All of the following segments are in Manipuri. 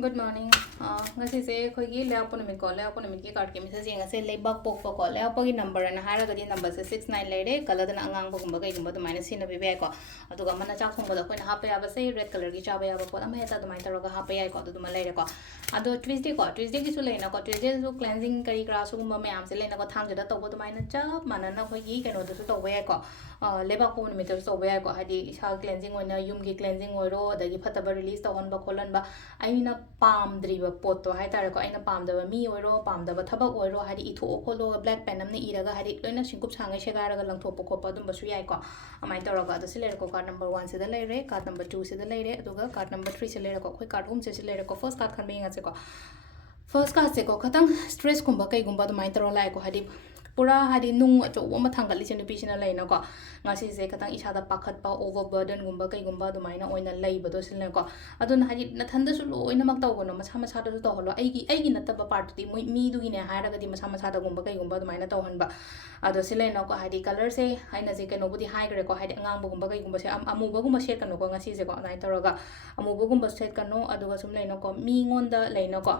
Good morning. Ngasise khoi leapon mi ko leapon mi ki card ke message ngase lebak pok pok ko leapo gi number na hara gadi number se 69 leire color na angang bo gumba kai gumba to minus sin bi be ko atu ga mana chak khong ba ko na ha pe ya ba se red color gi cha ba ya ba ko ama heta to mai taro ga ha pe ya ko to ma leire ko ado Tuesday gi su leina ko Tuesday su cleansing kari gra su gumba me am se leina ko thang jada to bo to mai na cha mana na khoi gi kano to su to we ko lebak po mi to so we ko hadi isa cleansing oina yum gi cleansing oiro adagi phataba release to hon ba kholan ba aina pamdriba poto haitare ko aina pamdaba mi oiro pamdaba thabak oiro hadi itho kholo black pen amne iraga hadi loina singkup sangai segaraga langthopo khopa dum basu yai ko amai toroga ado silere ko card number 1 sida leire card number 2 sida leire aduga card number 3 sida leire ko khoi card home se leire ko first card khan me ngase ko first card se ko khatang stress kumba kai gumba dum mai toro lai ko hadi pura hadi nung acho ma thangal li chenu pisina leina ko ngasi se khatang isada pakhat pa overburden gumba kai gumba du maina oina leiba do silna ko adun hadi na thanda su loina mak taw gono masa masa da to holo aigi nataba part ti mi du gi ne hara ga di masa masa da gumba kai gumba du maina taw hanba ado silena ko hadi color se aina je keno budi high gre ko hadi angang bu gumba kai gumba se amu ba gumba set kanu ko ngasi se ko nai toroga amu bu gumba set kanu aduga sum leina ko mi ngonda leina ko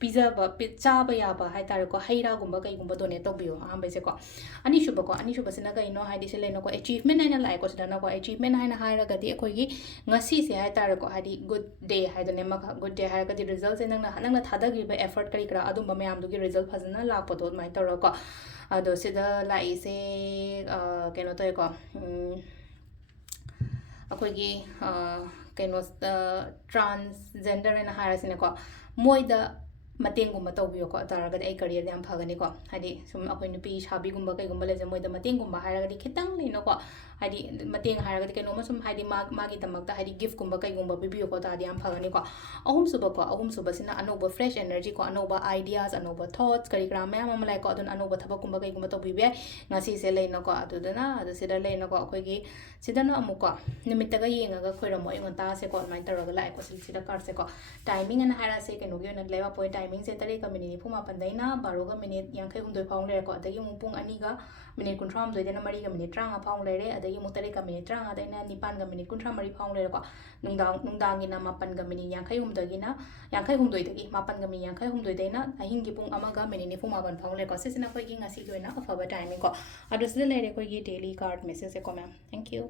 pizza ba chaba ya ba hai tare ko haira gumba kai gumba done to bio ambe se ko ani shuba sina kai no haidi se le no ko achievement haina lai ko sina ko achievement haina haira ga di khoi gi ngasi se hai tare ko hadi good day hai dane ma good day haira ga di result se nangna thada gi ba effort kari kra adum ba mayam du gi result phazana la po to mai toro ko ado sida lai se keno to ko akhoi gi keno transgender na haira sina ko moida mateng gumba tawbiyo ko taraga ai career yam phagani ko hadi sum akoi nupi shabi gumba kai gumba leje moida mateng gumba haraga di khitang leino ko hadi mateng haraga di keno masum hadi magi tamakta hadi gift gumba kai gumba bibiyo ko ta yam phagani ko ahum suba sina anoba fresh energy ko anoba ideas anoba thoughts kari gram maya mama lai ko adun anoba thaba gumba kai gumba tawbibe ngasi se leino ko adudana adu sida leino ko akoi gi sidana amuko nimitaga yengaga khoiramo ingonta se ko mai taraga lai ko sida card se ko timing and hara se keno gi na lewa point timing se tare ka minute puma pandaina baroga minute yankai hundoi phang le ko adagi mu pung ani ga minute kuntram doi dena mari ga minute tranga phang le re adagi mu tare ka minute tranga daina nipan ga minute kuntra mari phang le ko nungdang gi na mapan ga minute yankai humdagi na yankai humdoi dagi mapan ga minute yankai humdoi daina ahin gi pung amaga minute puma ban phang le ko sisina koi gi ngasi doina afaba timing ko adu sida le re koi gi daily card message se ko ma'am thank you